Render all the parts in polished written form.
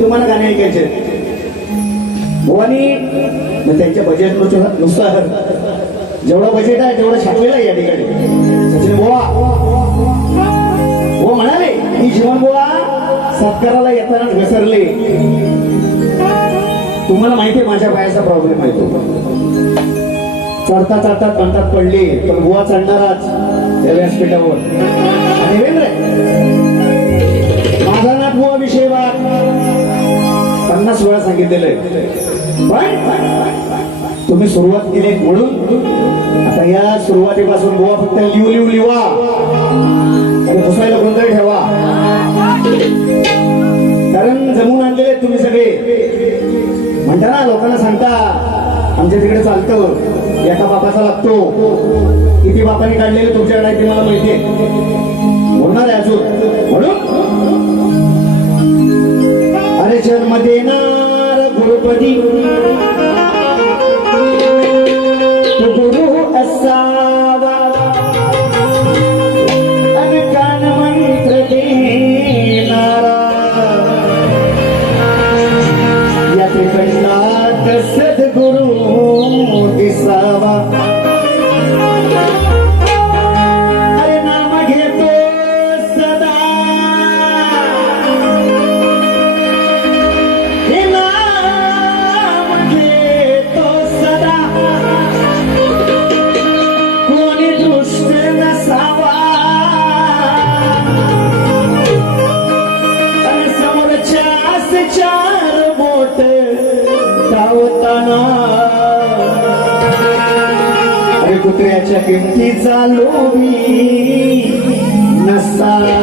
ते तुम्हाला गाणे ऐकायचे. बुवानी त्यांच्या बजेट नुसार जेवढं बजेट आहे तेवढं छापलेलं आहे या ठिकाणी. सचिन बुवा हो म्हणाले की जीवन बुवा सत्काराला येताना घसरले. तुम्हाला माहितीये माझ्या पायाचा प्रॉब्लेम आहे तो. चढता चढता कंटात पडले पण बुवा चढणारच त्या व्यासपीठावर. आणि देवेंद्र माझा नाथ बुवा विषय 50 वेळा सांगितलेलं आहे. पण तुम्ही सुरुवात केली म्हणून आता या सुरुवातीपासून बुवा फक्त लिहू लिवा आणि पुसायला गोंधळ ठेवा. कारण जमून आणलेले तुम्ही सगळे. म्हणता ना लोकांना सांगता आमच्या तिकडे चालतं एका बापाचा लागतो. किती बापाने काढलेले तुमच्याकडे आहे ते मला माहितीये. बोलणार आहे अजून म्हणून अरे जन्म देणार गुरुपदी तो गुरु असावा आणि कान मंत्र देणारा याचे कंडात सद्गुरु दिसावा. अरे नाम घेतो सदा हे नाम घेतो सदा कोणी दृष्ट नसावा. आणि समोरच्यास 4 बोट धावताना अरे कुत्र्याच्या किमतीचा लोभी नसावा.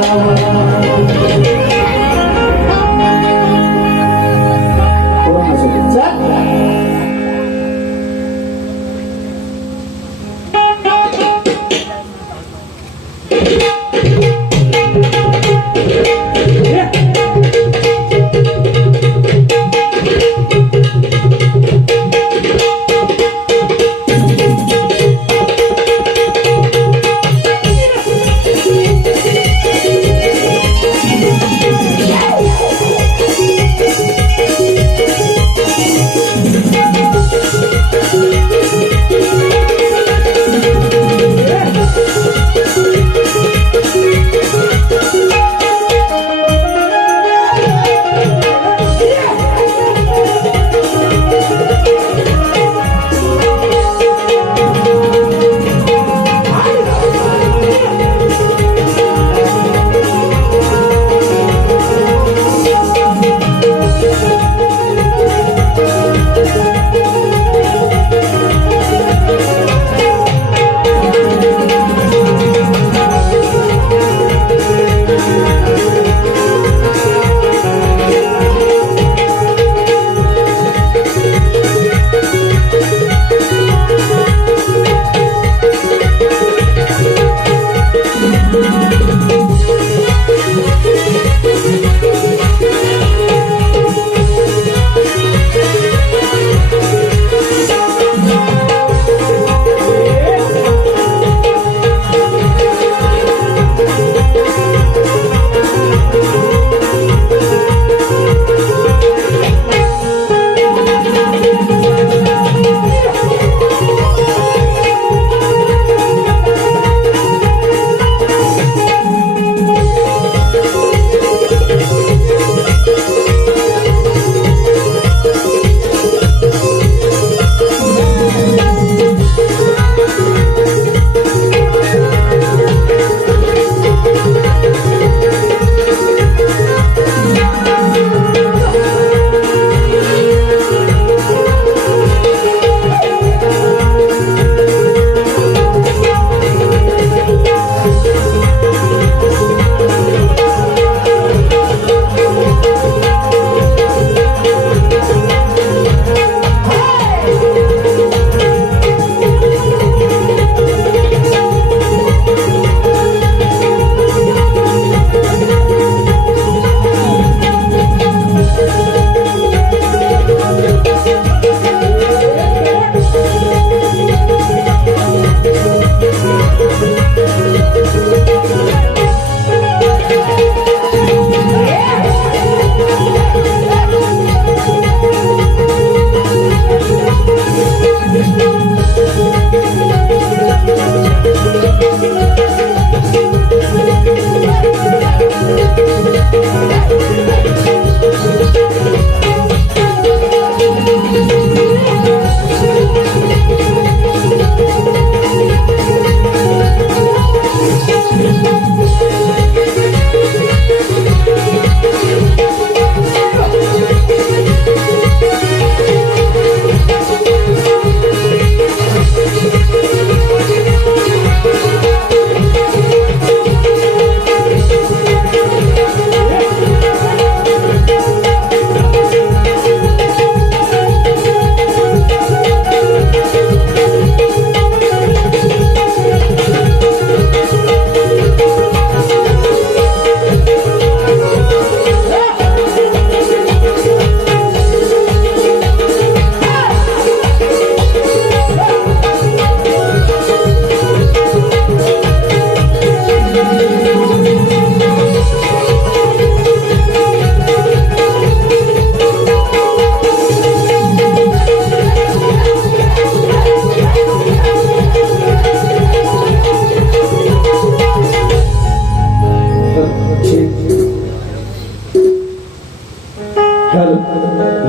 हॅलो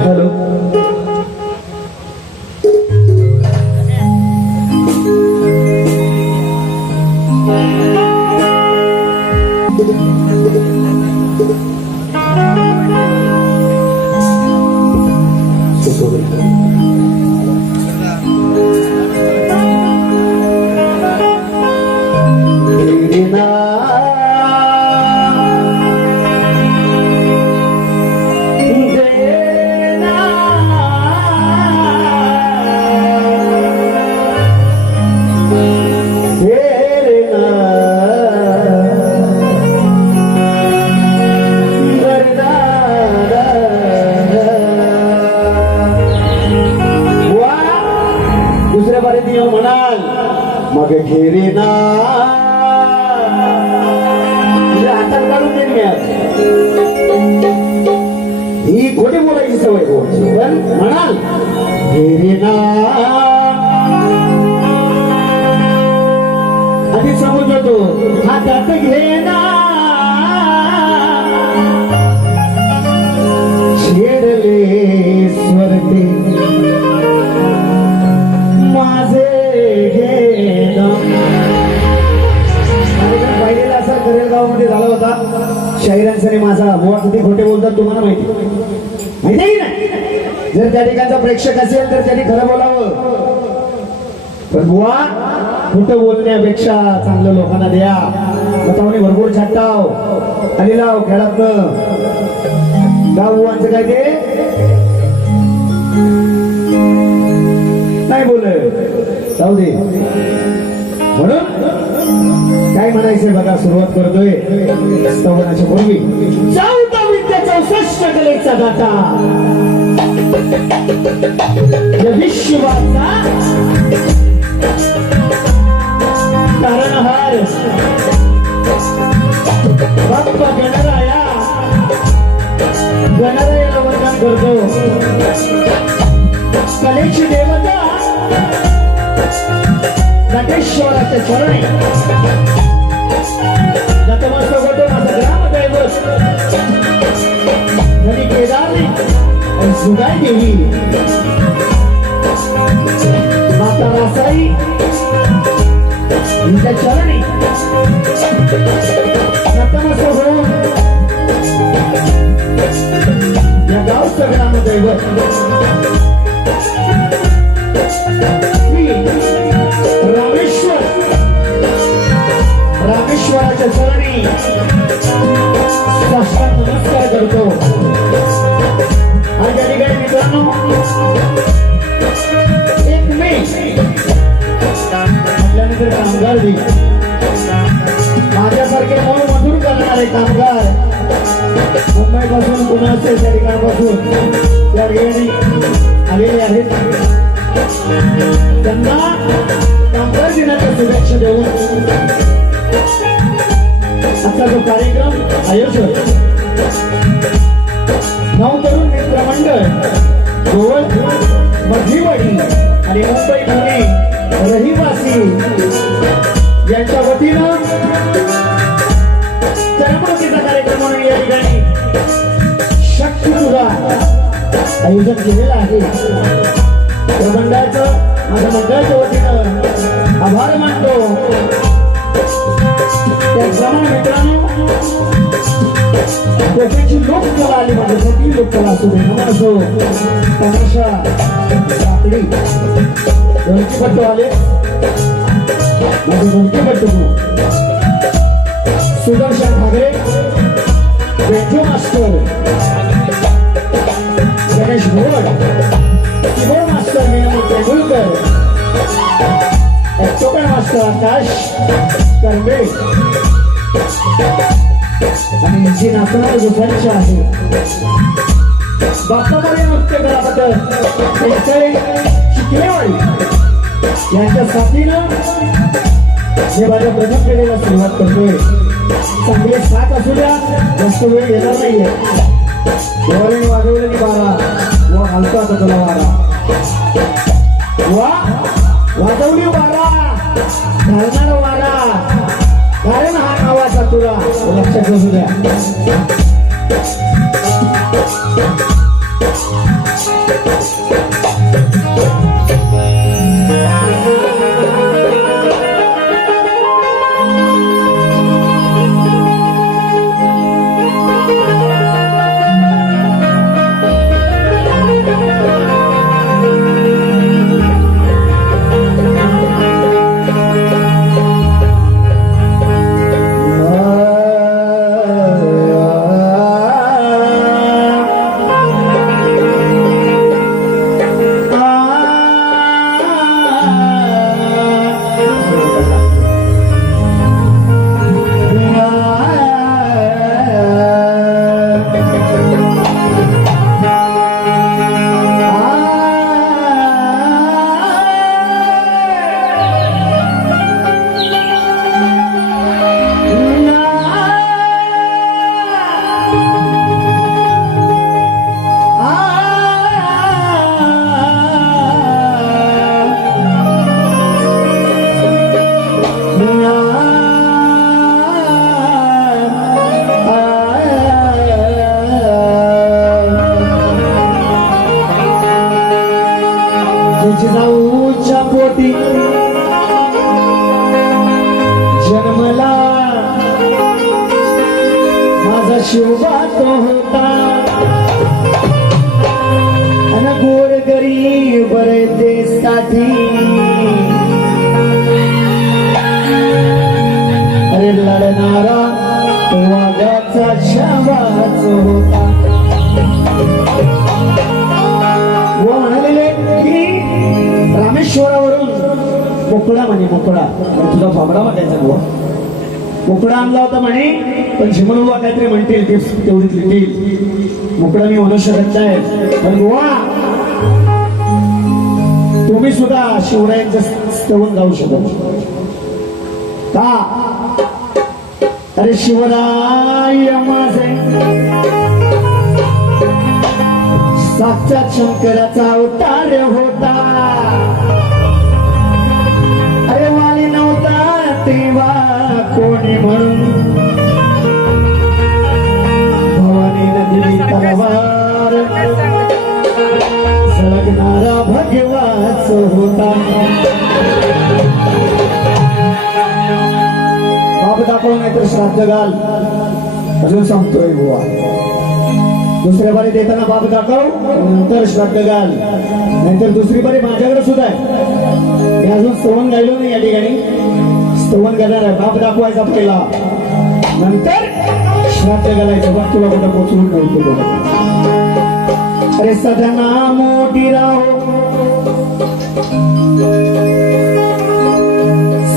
हॅलो मग घेरे ना हातात काढून देईन मी आज. ही खोटी बोलायची सवय पण म्हणाल घेरे ना आधी समज होतो हातात घेना छेडले स्वरते माझे गावामध्ये झाला होता. शाहिरांसने माझा बुवा किती खोटे बोलतात तुम्हाला माहिती आहे ना. जर त्या ठिकाणचा प्रेक्षक असेल तर त्यांनी खरं बोलावं. पण बुवा खोटं बोलण्यापेक्षा चांगलं लोकांना द्या. बतावणी भरपूर छाटाव आणि लाव खेळातनं गाव बुवांचं काय ते नाही बोल जाऊ दे. म्हणून काय म्हणायचंय बघा. सुरुवात करतोय स्तवनाच्या पूर्वी 14 विद्या 64 कलेचा दाता या विश्वाचा तारणहार बाप्पा गणराया गणरायाला वंदन करतो. कलेची देवता नटेश्वराच्या चरणी नतमस्तक होतो माझा ग्रामदैवत धनी केदारनी आणि सुगाई देवी माता रासाई यांच्या चरणी नतमस्तक होऊन या गावचं ग्रामदैवत रामेश्वराच्या चरणी साष्टांग नमस्कार करतो. आणि त्या ठिकाणी मित्रांनो 1 मे म्हटल्यानंतर कामगार दिन माझ्यासारखे मन मधुर करणारे कामगार मुंबईपासून पुण्याच्या त्या ठिकाणापासून त्या ठिकाणी आलेले आहेत. त्यांना कामगार दिनाच्या शुभेच्छा देऊन आजचा जो कार्यक्रम आयोजक नवतरुण मित्र मंडळ गोवळ मध्यवाडी आणि मुंबई पुणे रहिवासी यांच्या वतीनं करमणुकीचा कार्यक्रम म्हणून या ठिकाणी शक्तीपुरा आयोजन केलेलं आहे. त्या मंडळाचं माझ्या मंडळाच्या वतीनं आभार मानतो. त्याचप्रमाणे मित्रांनो कोकणची लोककला आली म्हणजे कोणती लोककला असू दे म्हणून असो तमाशा साखळी ढोलकीपट्टू आले माझे ढोलकीपट्टू Sudarshan Thackeray banjo master Ganesh Bhowad keyboard master Meena Tendulkar चोपण मास्टर आकाश कर्वे आणि जी नाचणार जो संच आहे बाप्पाकडे नृत्य कलाबद्दल शिकलेवाडी यांच्या साथीनं हे माझ्या प्रथम केलेला सुरुवात करतोय. चांगले साथ असू द्या, जास्त वेळ घेणार नाहीये. देवाने वाजवलेली बारा व हलका आता तुला वारा वा वाजवली बारा घालणार वारा कारण हा नावाचा तुला लक्षात असू द्या. जिजाऊच्या पोटी जन्मला माझा शिवबा तो होता अन गोर गरीब बरे देशासाठी अरे लढणारा तो वाघाचा शाबाच होता. व म्हणालेले की रामेश्वरावरून मोकळा म्हणे मोकळा तुझा फाबडा म्हणायचा बुवा मोकळा आणला होता म्हणे पण झिमणुबा काहीतरी म्हणतील ते तेवढीच लिहितील मोकळा मी म्हणू शकत नाही पण बुवा तुम्ही सुद्धा शिवरायांचं स्तवन गाऊ शकत का. अरे शिवराय माझे साक्षात शंकराचा अवतार होता. अरे वाली नव्हता तेव्हा कोणी म्हणून भवानी नदी तलवार सळगणारा भगवाच होता. बाप दाखव नाही तर श्राद्ध घाल अजून सांगतोय बुवा. दुसऱ्या बारी देताना बाप दाखव नंतर श्राद्ध घाल नाहीतर दुसरी बारी माझ्याकडे सुद्धा आहे. मी अजून स्तवन गायलो नाही या ठिकाणी स्तवन गाणार आहे. बाप दाखवायचा पहिला नंतर श्राद्ध घालायचं बघ तुला कुठं पोचवून ठेवतो. अरे सदना मोठी राहो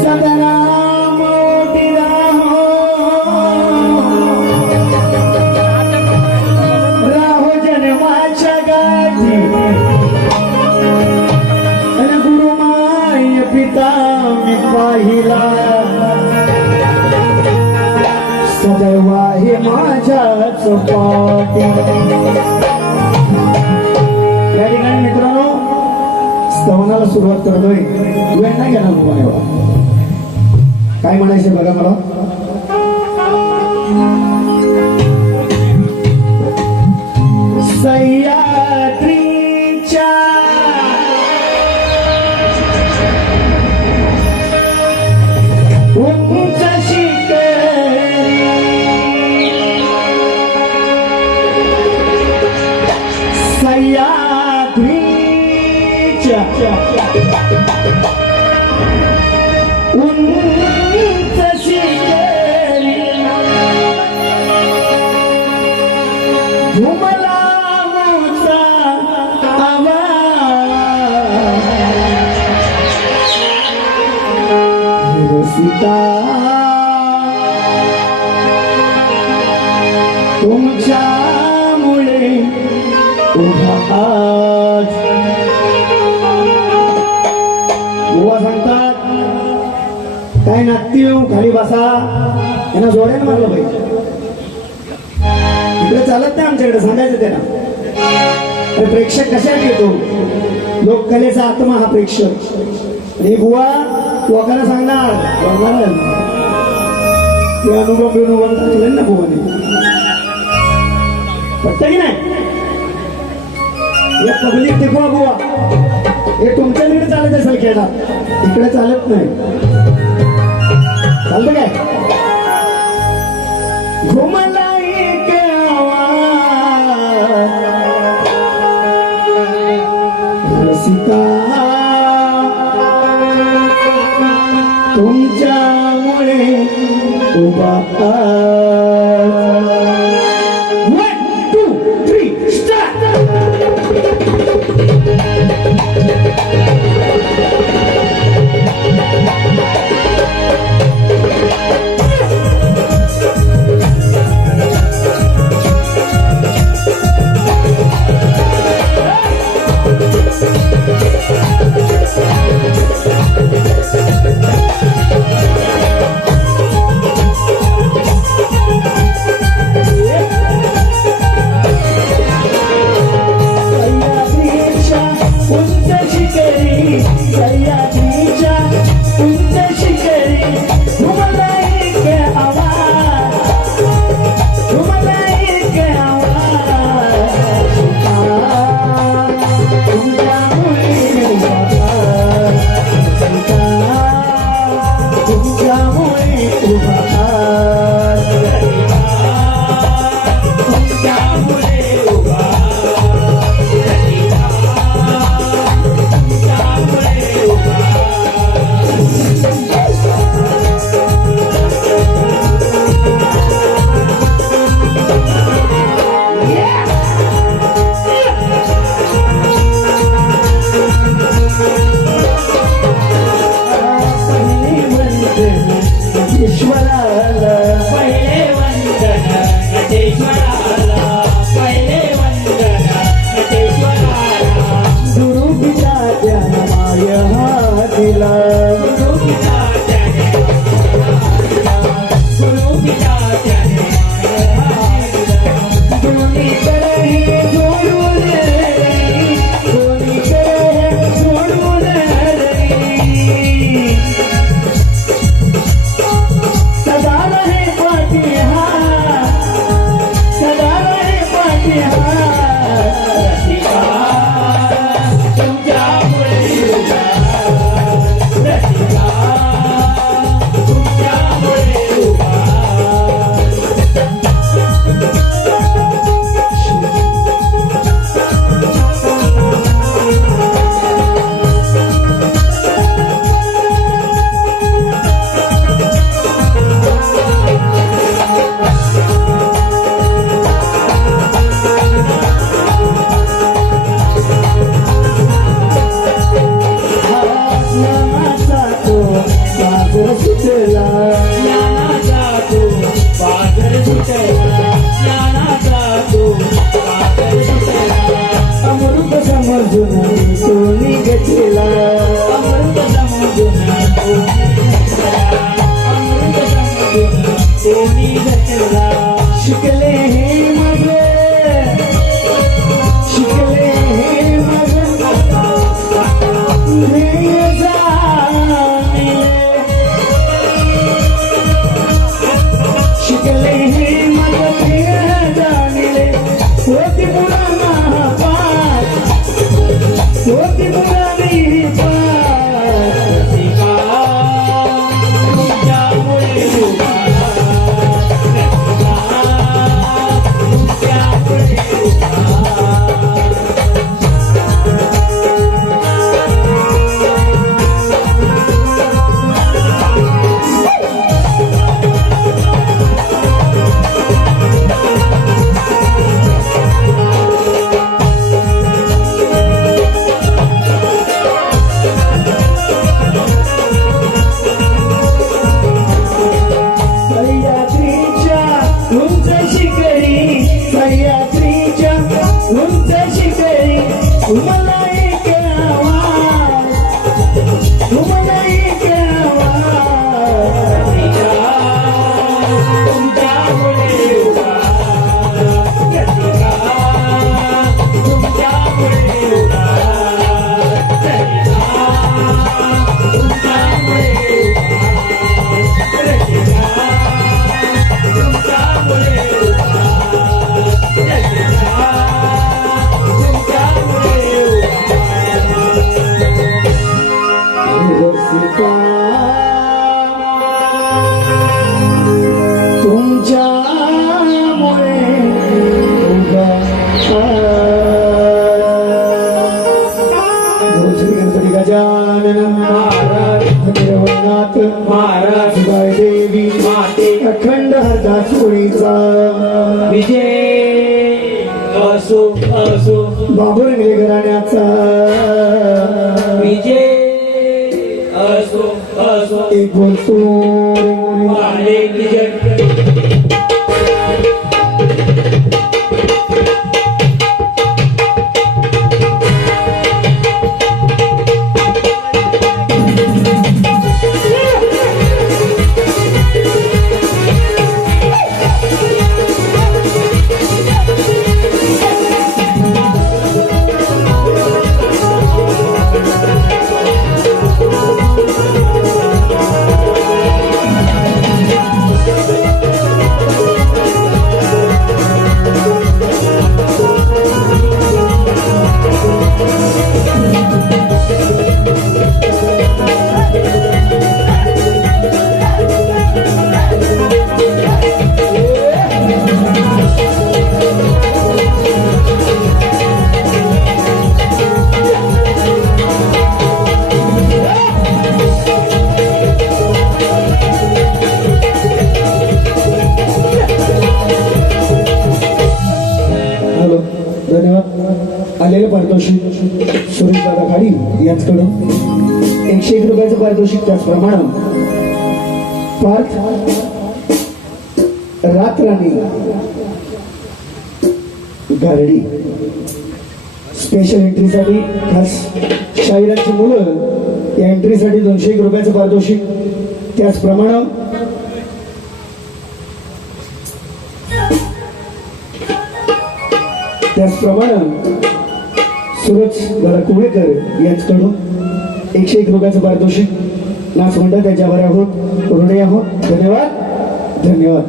सदना मोठी राहो राहो जन्माच्या गाठी अन गुरुमाय पिता मी पाहिला सदैव आहे माझ्याच पाठी. या ठिकाणी मित्रांनो स्तवनाला सुरुवात करतोय वेळ नाही घेणार तुम्हाला काय म्हणायचे बघा मला. सह्याद्रीच्या उंच शिखरी सह्याद्रीच्या उंच शिखरी घुमला मोठा आवाज रसिका तुमच्यामुळे उभा आज. बुवा सांगतात काय नाट्य खाली बसा यांना जोड्यानं मारलं पाहिजे. इकडे चालत नाही आमच्याकडे सांगायचं त्यांना. तर प्रेक्षक कशासाठी येतो लोककलेचा आत्मा हा प्रेक्षक. आणि बुवा लोकांना सांगणार ते अनुभव बिनुभव टाकले ना बुवाने पटत की नाही. हे पब्लिक टिकवा बुवा, हे तुमच्याकडे चालत असेल खेळा, इकडे चालत नाही. चालतं काय? घुमलाई के आवाज रसिका तुमच्यामुळे उभा. 1, 2, 3 स्टार्ट. शिकले हे माझे शिकले हे माझे शिकले हे माझे जाणले होती मुलांना पाठ होती मुलांनी बाबू रंगले घराण्याचा विजय असो असो एक बोलतो वाले की जय. धन्यवाद. आलेलं पारितोषिक सुरेश दादा खाडी यांच्याकडून 101 रुपयाचं पारितोषिक. त्याचप्रमाणे पार्थ रातराणी गारडी स्पेशल एंट्रीसाठी खास शाहिरांची मुलं या एंट्रीसाठी 201 रुपयाचं पारितोषिक. त्याचप्रमाणे सूरज दादा कुवेकर यांच्याकडून 101 रुपयाचं पारितोषिक. नाच मंडळ त्याच्या बरे आहोत, ऋणी आहोत. धन्यवाद धन्यवाद.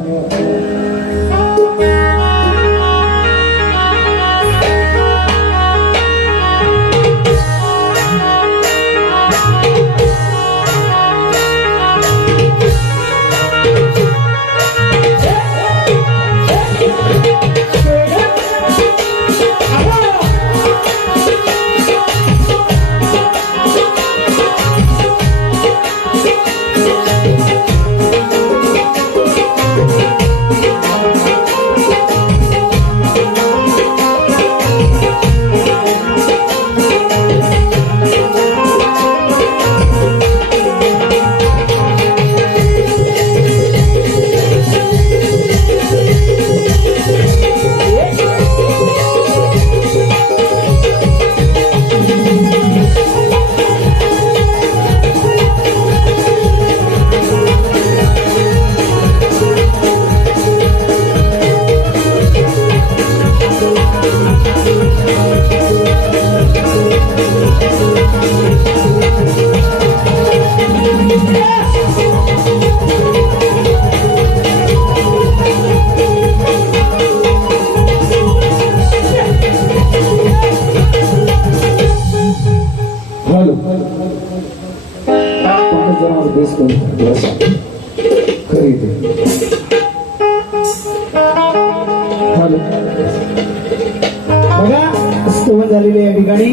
बघा झालेली या ठिकाणी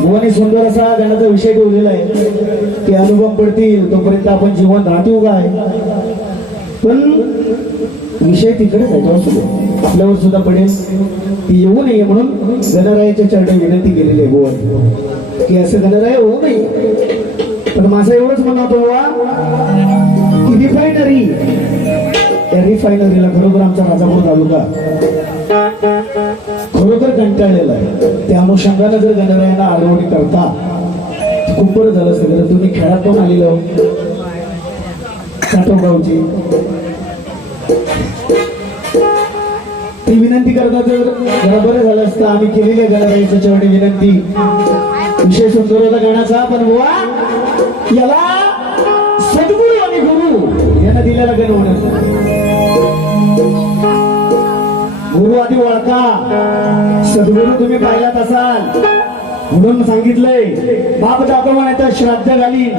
भुवनी सुंदर असा गाण्याचा विषय ठेवलेला आहे. ते अनुभव पडतील तोपर्यंत आपण जीवन राहतो का आहे, पण विषय तिकडेच आहे. आपल्यावर सुद्धा पडेल ती येऊ नये म्हणून गणरायाच्या चरणी विनंती केलेली आहे भुवन की असं गणराय होऊ नये. पण माझं एवढंच म्हणतो की रिफायनरी, या रिफायनरीला खरोखर आमचा राजापूर तालुका खरोखर कंटाळलेला आहे. त्या अनुषंगाने जर गणरायांना आडवणी करता खूप बरं झालं असतं. तुम्ही खेळात पण आलेलं साठवगावची ती विनंती करता तर जरा बरं झालं असतं. आम्ही केलेली आहे गणरायाच्या चरणी विनंती. विषय सुंदर होता गाण्याचा, पण बुवा याला सद्गुरू आणि गुरु यांना दिलेला गण होणार. गुरु आधी ओळखा, सद्गुरू तुम्ही पाहिलात असाल म्हणून सांगितलंय. बाप दाखवा नाही तर श्राद्ध घालीन.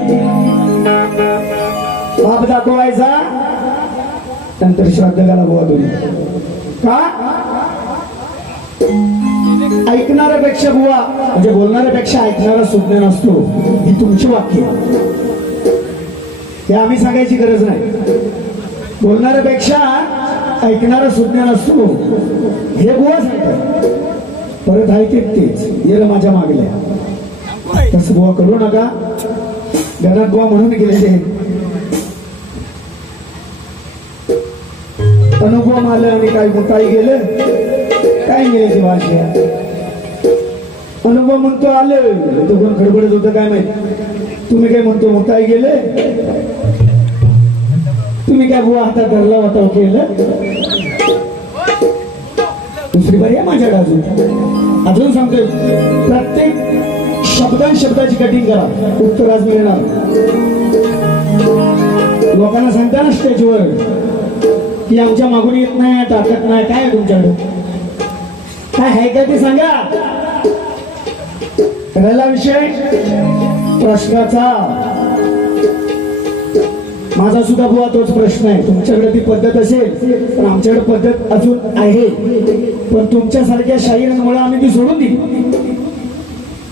बाप दाखवायचा नंतर श्राद्ध घाला बुवा तुम्ही. का ऐकणाऱ्यापेक्षा बुवा म्हणजे बोलणाऱ्यापेक्षा ऐकणारा सुज्ञ नसतो, ही तुमची वाक्य. हे आम्ही सांगायची गरज नाही. बोलणाऱ्यापेक्षा ऐकणारा सुज्ञ नसतो हे बुवा सांगतात. परत आहे तेच येलं माझ्या मागल्या. तसं बुवा करू नका. घरात बुवा म्हणून गेलेले अनुभव आलं आणि काय मोठाई गेलं काय गेल्याची भाषा. अनुभव म्हणतो आलं तो कोण खडबडत होतं काय माहित. तुम्ही काय म्हणतो मोठाई गेलं. तुम्ही काय बुवा हातात धरला होता केलं. दुसरी बारी आहे माझ्याकडे अजून सांगतोय. प्रत्येक शब्दाची कटिंग करा उत्तर आज मिळणार. लोकांना सांगता ना स्टेजवर की आमच्या मागून येत नाही टाकत नाही काय तुमच्याकडे काय आहे का ते सांगा. पहिला विषय प्रश्नाचा. माझा सुद्धा बुवा तोच प्रश्न आहे. तुमच्याकडे ती पद्धत असेल पण आमच्याकडे पद्धत अजून आहे. पण तुमच्यासारख्या शाहिरांमुळे आम्ही ती सोडून दिली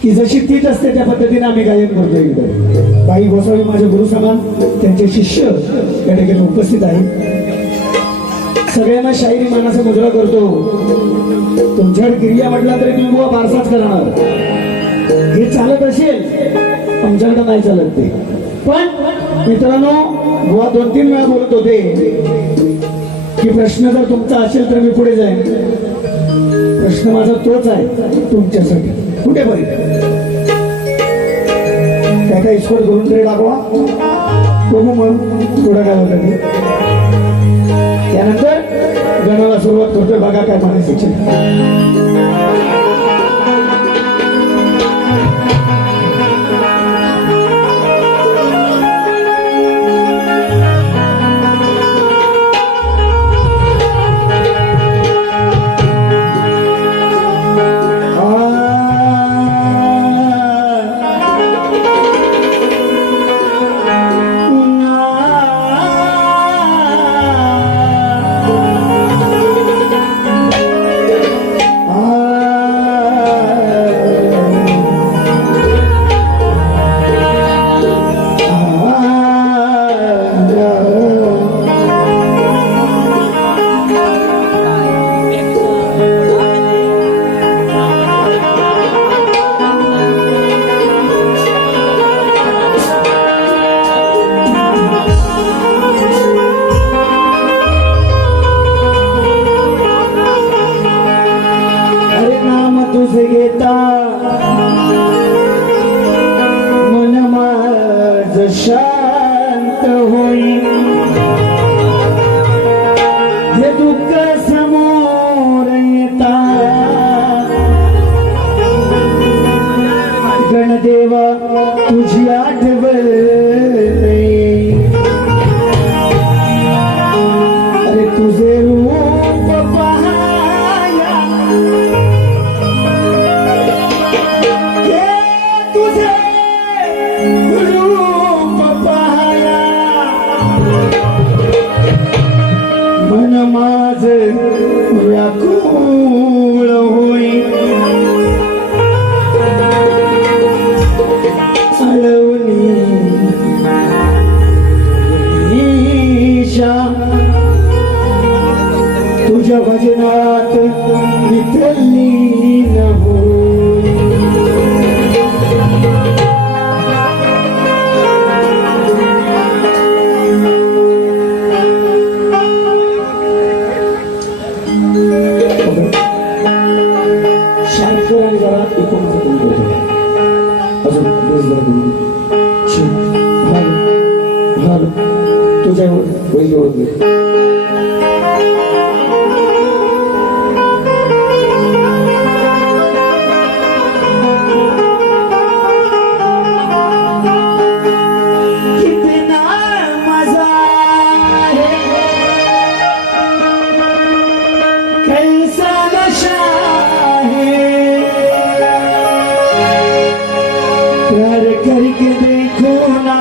की जशी तीच असते त्या पद्धतीने आम्ही गायन करतो. इकडे बाई गोसावी माझे गुरु समान त्यांचे शिष्य या ठिकाणी उपस्थित आहेत. सगळ्यांना शाहिरी मानाचा मुजरा करतो. तुमच्याकडे क्रिया म्हटला तरी तुम्ही बुवा बारसाच करणार. हे चालत असेल आमच्याकडे नाही चालत ते. पण मित्रांनो बुवा 2-3 वेळा बोलत होते की प्रश्न जर तुमचा असेल तर मी पुढे जाईन. प्रश्न माझा तोच आहे तुमच्यासाठी. कुठे बरी काय काय स्कोर करून तरी दाखवा बघू मग थोडं काय होतं ते. त्यानंतर गणाला सुरुवात करतोय. बघा काय म्हणायचं. शांत होई हे दुःख समोर येता. गणदेवा तुझी आठवण अरे तुझे रूप पहाया तुझे मन माझ व्याकुळ होई आळवणी ईशा तुझ्या भजनात विठ्ठली न होई. तुझ्या कितना मजा है कैसा नशा है प्यार करके देखो ना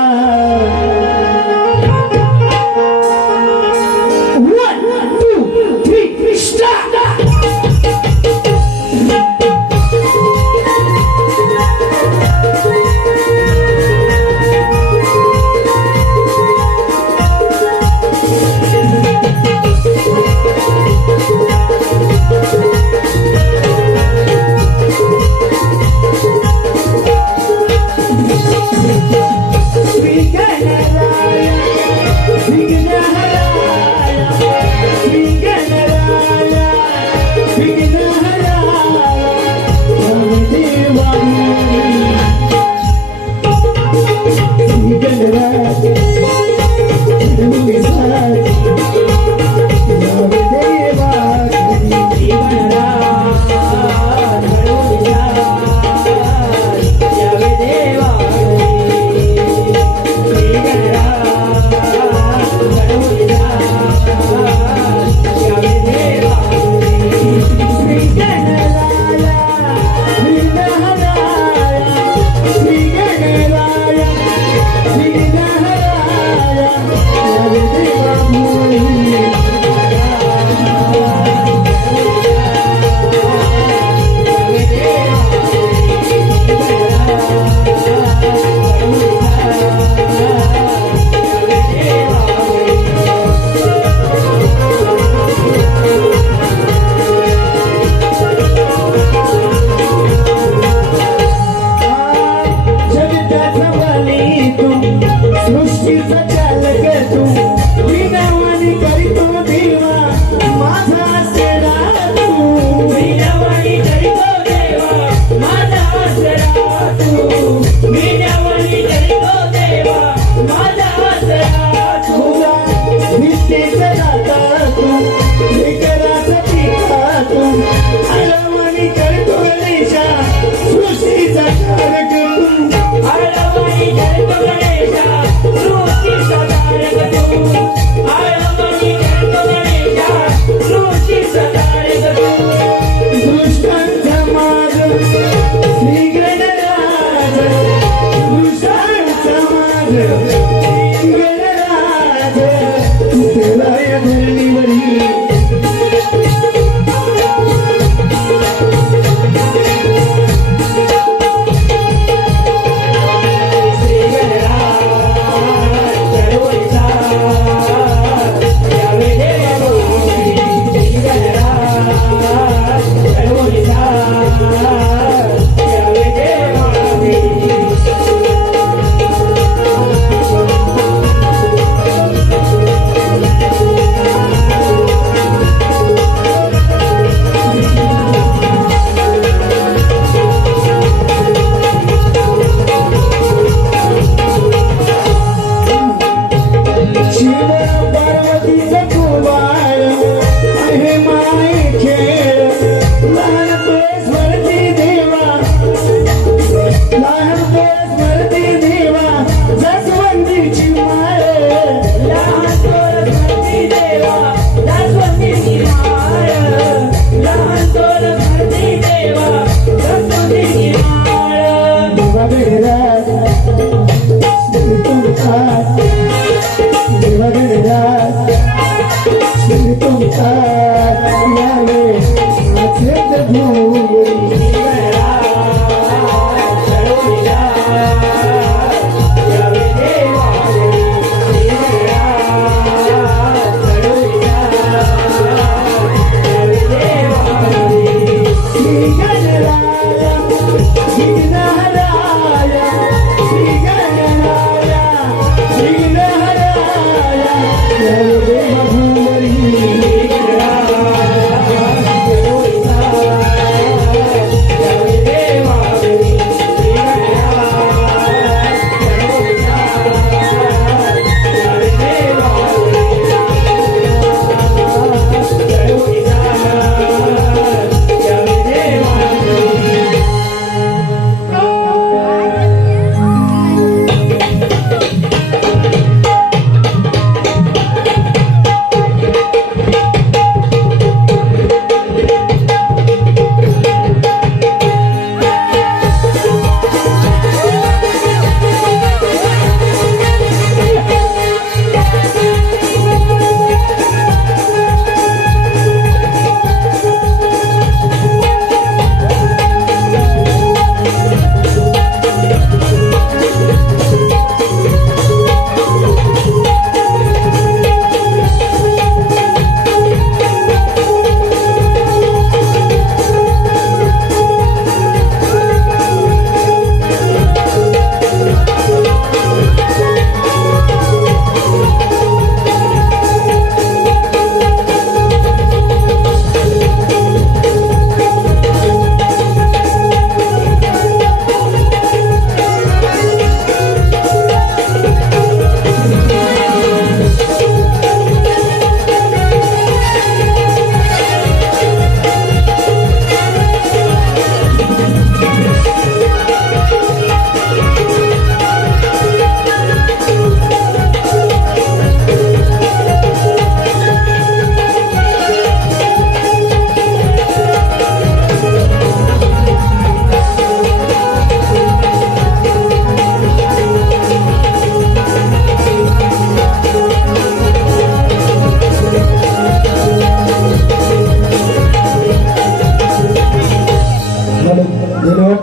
धन्यवाद.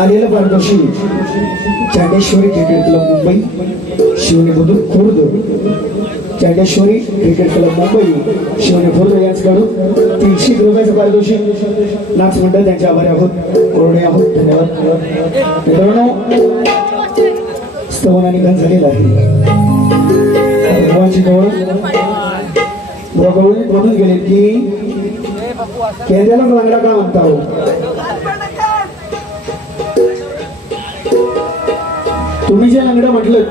आलेलं पारितोषिक Chandeshwari cricket club Mumbai Shivane Budruk Khurd, Chandeshwari cricket club Mumbai Shivane Khurd यांच्याकडून 300 रुपयाचं पारितोषिक नाच मंडळ त्यांचे आभारी आहोत, कोरडे आहोत. धन्यवाद मित्रांनो. स्तवन आणि गान झालेलं आहे. भगवानची गवळ मधून गेले की केंद्राला लंगडा का म्हणता हो. तुम्ही जे लंगडं म्हटलं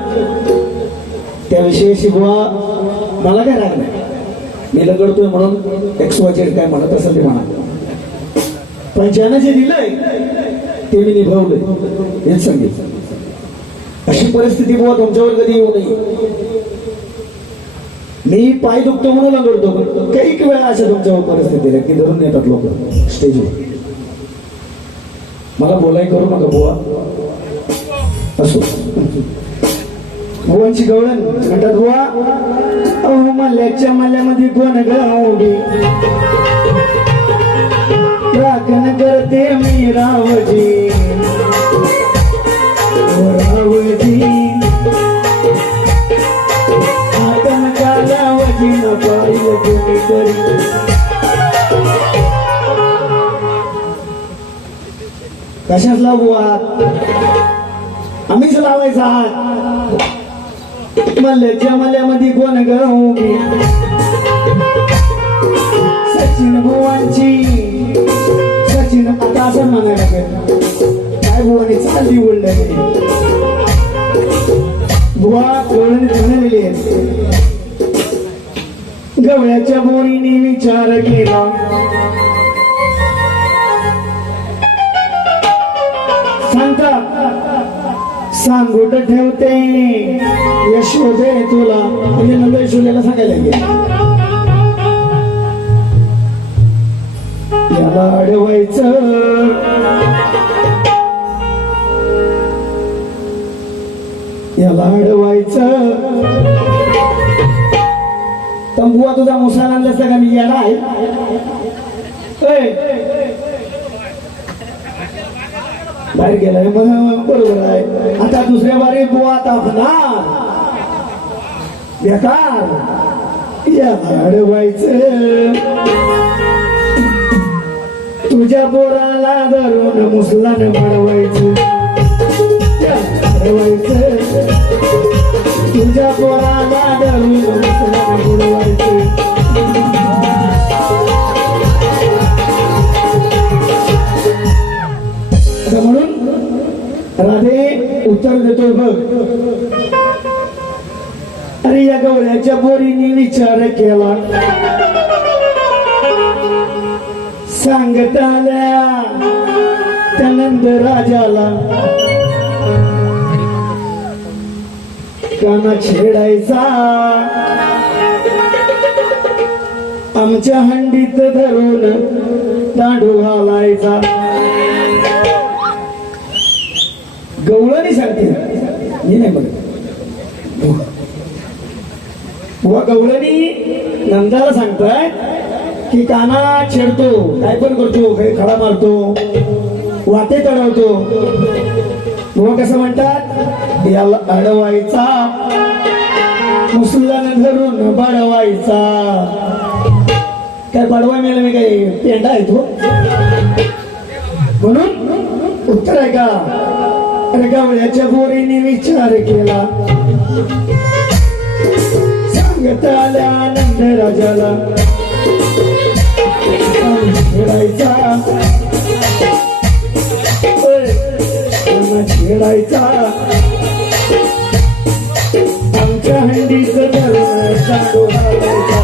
त्याविषयी बुवा मला काय राग नाही. मी लगडतोय म्हणून एक्सवायझेड काय म्हणत असेल ते म्हणा, पण ज्यानं जे दिलंय ते मी निभावलंय हेच सांगितलं. अशी परिस्थिती बुवा तुमच्यावर कधी येऊ नये. मी पाय दुखतो म्हणून लंगडतो, काही वेळा अशा तुमच्यावर परिस्थिती की धरून येतात लोक स्टेजवर. मला बोलाय करू नका बुवा. असो बुवांची गवळण म्हणतात बुवा अहो मल्ल्याच्या मल्ल्यामध्ये कोण गावडी राखण करते मी रावजी रावजी हातन कालावजी न पाहिलं कोणीतरी. कशातला बुवा आम्हीच लावायचा हात. मल्ल्याच्या मल्ल्यामध्ये कोण गावडी सचिन बुवांची सचिन आता असं म्हणायला काय बुवाने चालली बोलले बुवा गवळणी म्हणालेली आहे. गवळ्याच्या बोरीने विचार केला सांगता सांगूट ठेवते यशोदे तुला म्हणजे नंतर यशोदेला सांगायला गेले याला अडवायचं याला अडवायचं. तंबुआ तुझा मुसाला आणलास का मी याला आहे बाहेर गेलाय मग बरोबर आहे. आता दुसऱ्या बारी बुवा तापणार बेकार याला अडवायचं. तुझ्या पोराला धरून मुसलान बडवायचं अडवायचं. तुझ्या पोराला धरून मुसलान बुडवायचं. म्हणून राधे उत्तर देतोय बघ. अरे या गवळ्याच्या बोरीने विचार केला सांगत आल्या त्या नंद राजाला काना छेडायचा आमच्या हंडीत धरून दांडू घालायचा. गवळणी सांगते मी नाही म्हणत बुवा. गवळणी नंदाला सांगताय की काना छेडतो काय पण करतो काही खडा मारतो वाटे चढवतो. बुवा कसं म्हणतात याला अडवायचा मुसलानं धरून बडवायचा. काय बडवाय मेला मी काही पेंडा आहे तो म्हणून उत्तर आहे का. अरे गवळ्याच्या बोरीने विचार केला सांगत आल्या आनंद राजाला छेडायचा छेडायचा आमच्या हंडीच धरून दांडू घालायचा.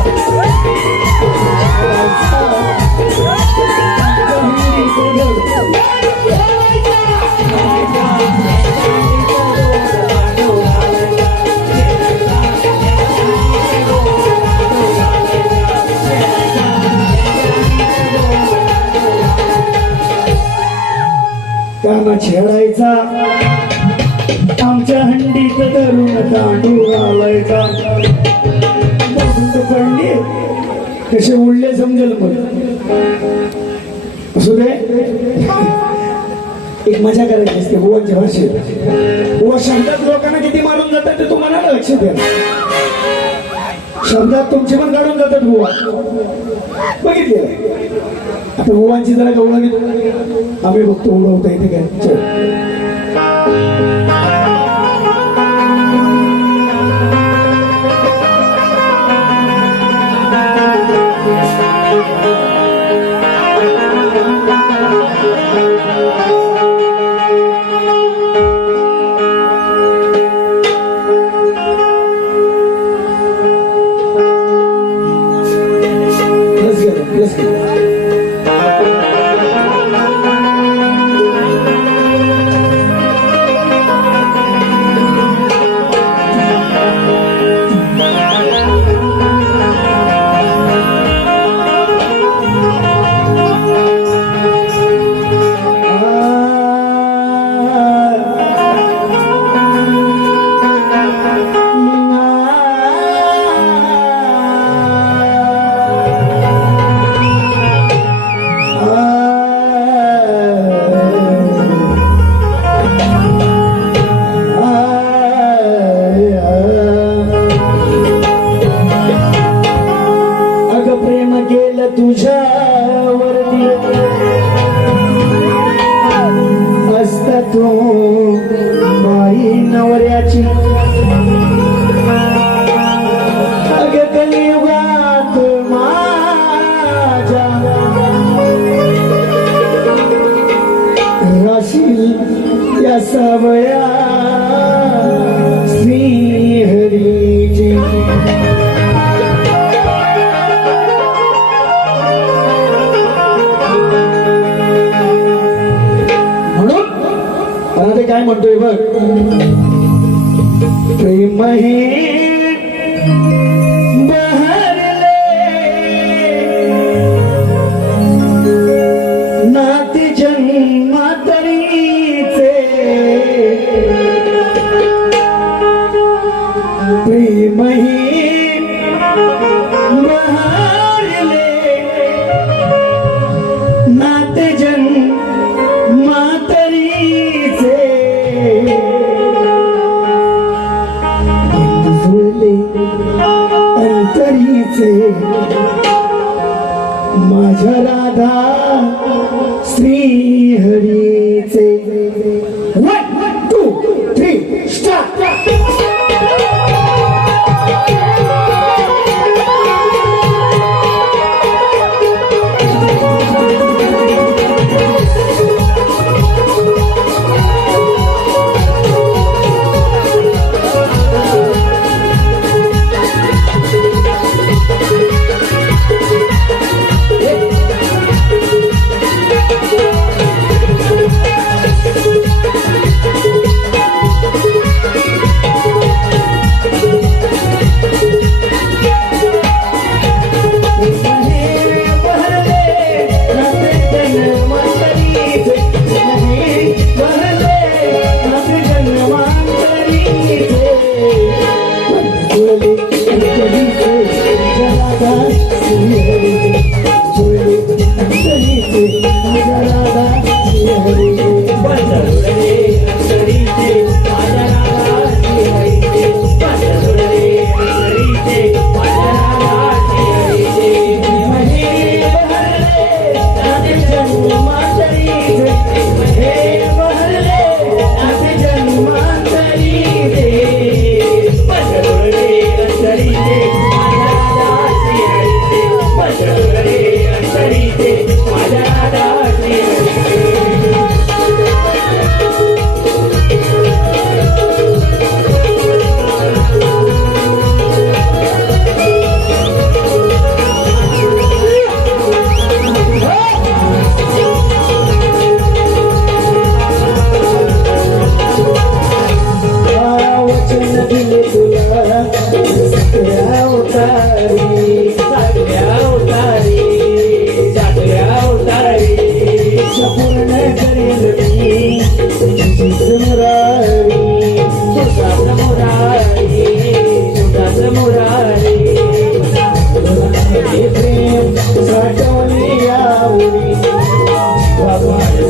काना छेडायचा आमच्या हंडीत धरून दांडू घालायचा. पडली कसे उडले समजेल मग असू दे. एक मजा करायची असते बुवांच्या भाषेत. बुवा शब्दात लोकांना किती मारून जातात ते तुम्हाला लक्ष द्या. शब्दात तुमचे पण काढून जातात बुवा, बघितले. आता बुवांची जरा गवळणी आम्ही बघतो उडवता येते काय. चल. Let's go. तुझ्यावरती असता तू बाई नवऱ्याची. अग कलियुगात माझ्या राशील या सवया श्रीहरीची. काय म्हणतोय बघ. प्रेम हे बहरले नाती जन्मातरीचे. प्रेम हे बहरले नाते जन्मातरीचे. अंतरीचे माझ्या राधा श्रीहरीचे. 1 2 3 स्टार्ट.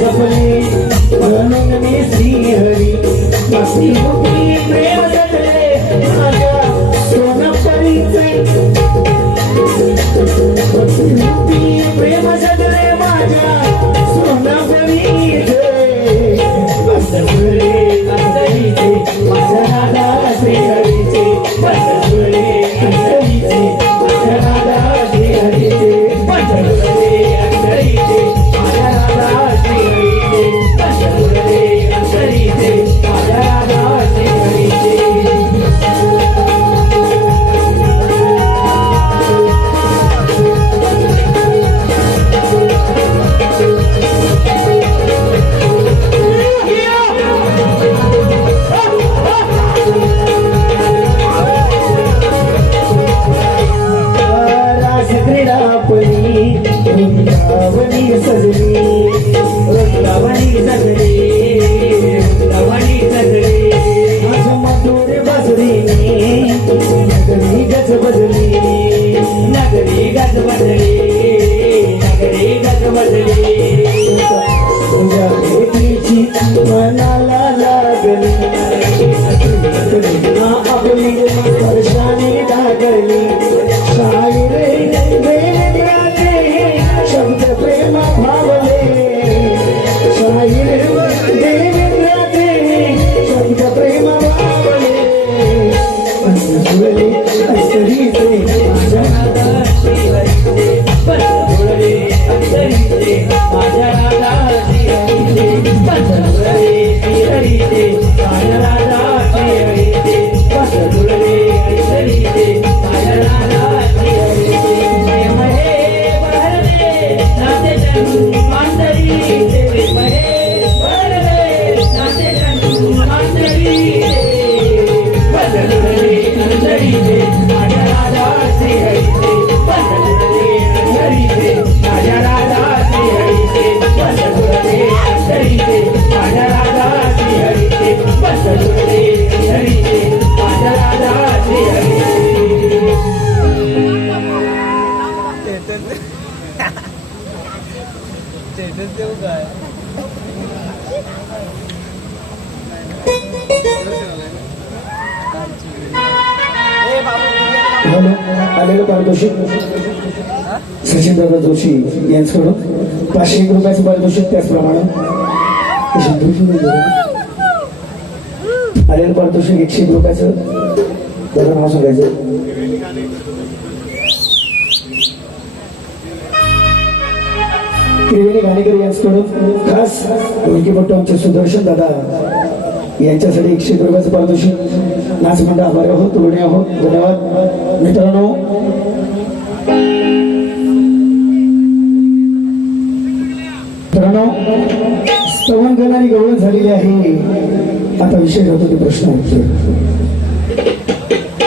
जपली प्रेम जगले माझ्या सोनपरीचे प्रेम जगले माझ्या सोनपरीचे बसवले अंतरीचे माझ्या राधा श्रीहरीचे बसवले अंतरीचे माझ्या राधा श्रीहरीचे बसवले अंतरीचे माझ्या राधा श्रीहरीचे बसवले अंतरीचे माझ्या राधा श्रीहरीचे क्रीडापणी वृंदावनी सजली वृंदावनी जगले वृंदावनी जगले माझ्या मधुर बाजरीने नगरी गज बदली नगरी गज बदले नगरी गज बदले तुझ्या भेटीची मनाला लागली आपली स्पर्शाने डागली शायरे देवराते शब्द प्रेम भावले शायरे देवराते शब्द प्रेम भावले बसवले अंतरीचे माझ्या राधा श्रीहरीचे बसवले अंतरीचे माझ्या राधा श्रीहरीचे बसवले श्रीहरीचे माझ्या राधा श्रीहरीचे बसवले अंतरीचे माझ्या राधा श्रीहरीचे प्रेम हे बहरले नाते जणू मांडरीचे प्रेम हे बहरले नाते जणू मांडरीचे बसवले अंतरीचे माझ्या राधा श्रीहरीचे बसवले अंतरीचे माझ्या राधा श्रीहरीचे बसवले अंतरीचे माझ्या राधा श्रीहरीचे बसवले अंतरीचे माझ्या राधा श्रीहरीचे आलेलं पारितोषिक सचिनदादा जोशी यांच्याकडून 501 रुपयाचं पारितोषिक त्याचप्रमाणे आलेलं पारितोषिक 101 रुपयाचं त्याचं नाव सांगायचं त्रिवेणी घाणेकर यांच्याकडून खास विकीपट्टू आमचे सुदर्शन दादा यांच्यासाठी 101 रुपयाचं पारितोषिक नाच मंडळ आभारी आहोत ऋणी आहोत धन्यवाद मित्रांनो स्तवन करणारी गवळण झालेली आहे आता विषय होतो ते प्रश्न उत्तर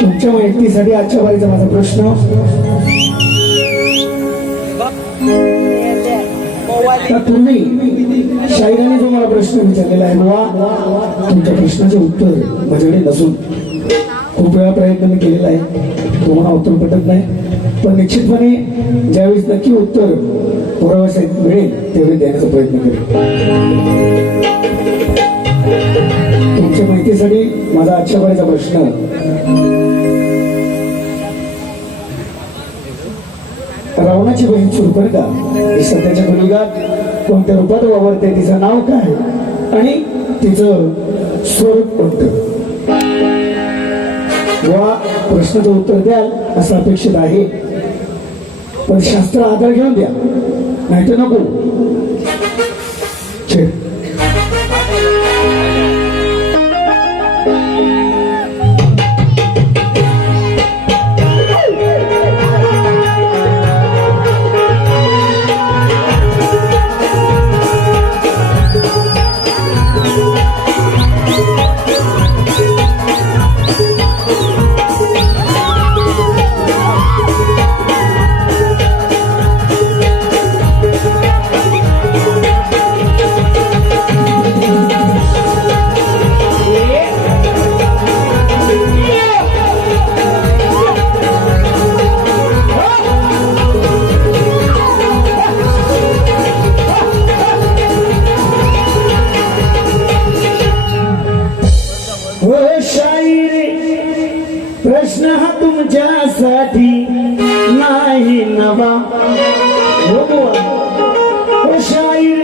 तुमच्या माहितीसाठी आजच्या बारीचा माझा प्रश्न तुम्ही शाहिराने जो मला प्रश्न विचारलेला आहे बुवा तुमच्या प्रश्नाचे उत्तर माझ्याकडे नसून खूप वेळा प्रयत्न मी केलेला आहे तुम्हाला उत्तर पटत नाही पण निश्चितपणे ज्यावेळेस नक्की उत्तर पुराव्यास मिळेल त्यावेळी देण्याचा प्रयत्न करेल तुमच्या माहितीसाठी माझा आजच्या बारीचा प्रश्न रावणाची बहीण शूर्पणखा ही सध्याच्या कलियुगात कोणत्या रूपात वावरते तिचं नाव काय आणि तिचं स्वरूप कोणतं वा प्रश्नाचं उत्तर द्याल असं अपेक्षित आहे पण शास्त्र आधार घेऊन द्या नाहीतर नको छेड तुमच्यासाठी नाही नवा हो बुवा. ओ शाहीर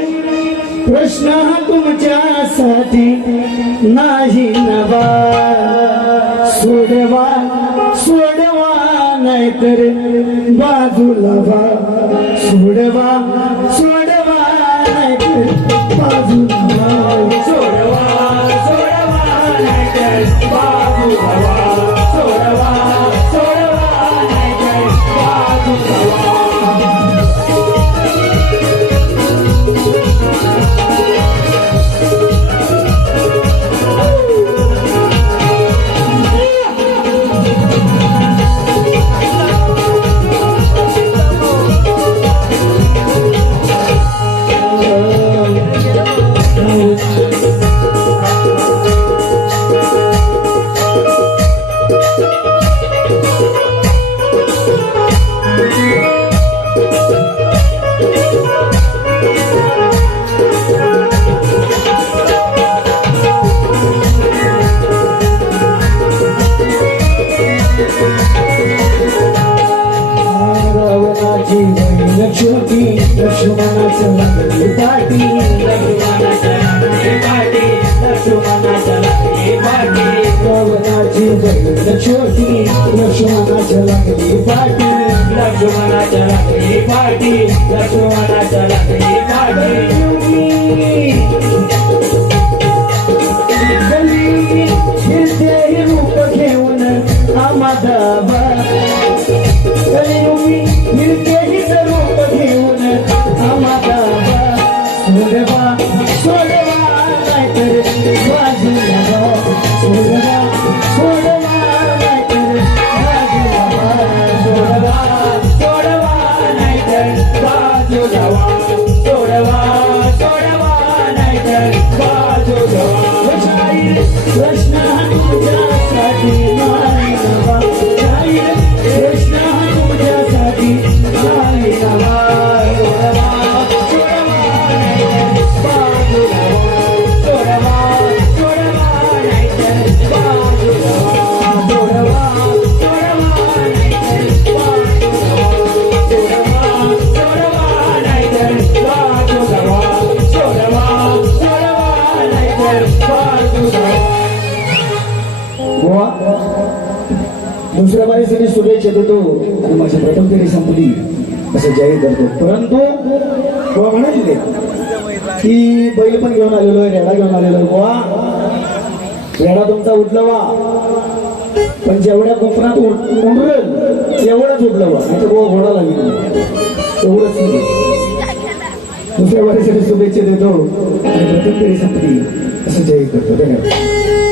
प्रश्न हा तुमच्यासाठी नाही नवा. सोडवा सोडवा नाहीतर बाजूला व्हा. सोडवा सोडवा नाहीतर बाजूला व्हा. सोडवा सोडवा नाहीतर बाजूला व्हा. सोडवा सोडवा नाहीतर बाजूला व्हा. रावणाची बहीण छोटी लक्ष्मणाचं लागली पाठी. लक्ष्मणाच्या लागली पाठी. लक्ष्मणाच्या लागली पाठी. रावणाची बहीण छोटी लक्ष्मणाचं लागली पाठी. लक्ष्मणाच्या लागली पाठी. लक्ष्मणाच्या लागली पाठी. फिरते रूप घेऊन आमादाबा. कलियुगी फिरतेही रूप घेऊन आमादाबा. सोडवा सोडवा नाहीतर बाजूला व्हा. सोडवा सोडवा नाहीतर बाजूला व्हा. सोडवा सोडवा नाहीतर बाजूला व्हा. सोडवा सोडवा नाहीतर बाजूला व्हा. शाहीर प्रश्न तुझ्यासाठी नाही नवा. शाहीर प्रश्न तुझ्यासाठी नाही नवा. बुवा, दुसऱ्या बारीसाठी शुभेच्छा देतो आणि माझी प्रथम फेरी संपली असं जाहीर करतो. परंतु बुवा म्हणाले की बैल पण घेऊन आलेलो आहे, रेडा घेऊन आलेलो आहे. बुवा, रेडा तुमचा उठलवा, पण जेवढ्या कोकणात उडरेल एवढंच उठलवा. नाही तर बुवा घोडा लागेल एवढंच नाही. दुसऱ्या बारीसाठी शुभेच्छा देतो आणि प्रथम फेरी संपली असं जाहीर करतो. धन्यवाद.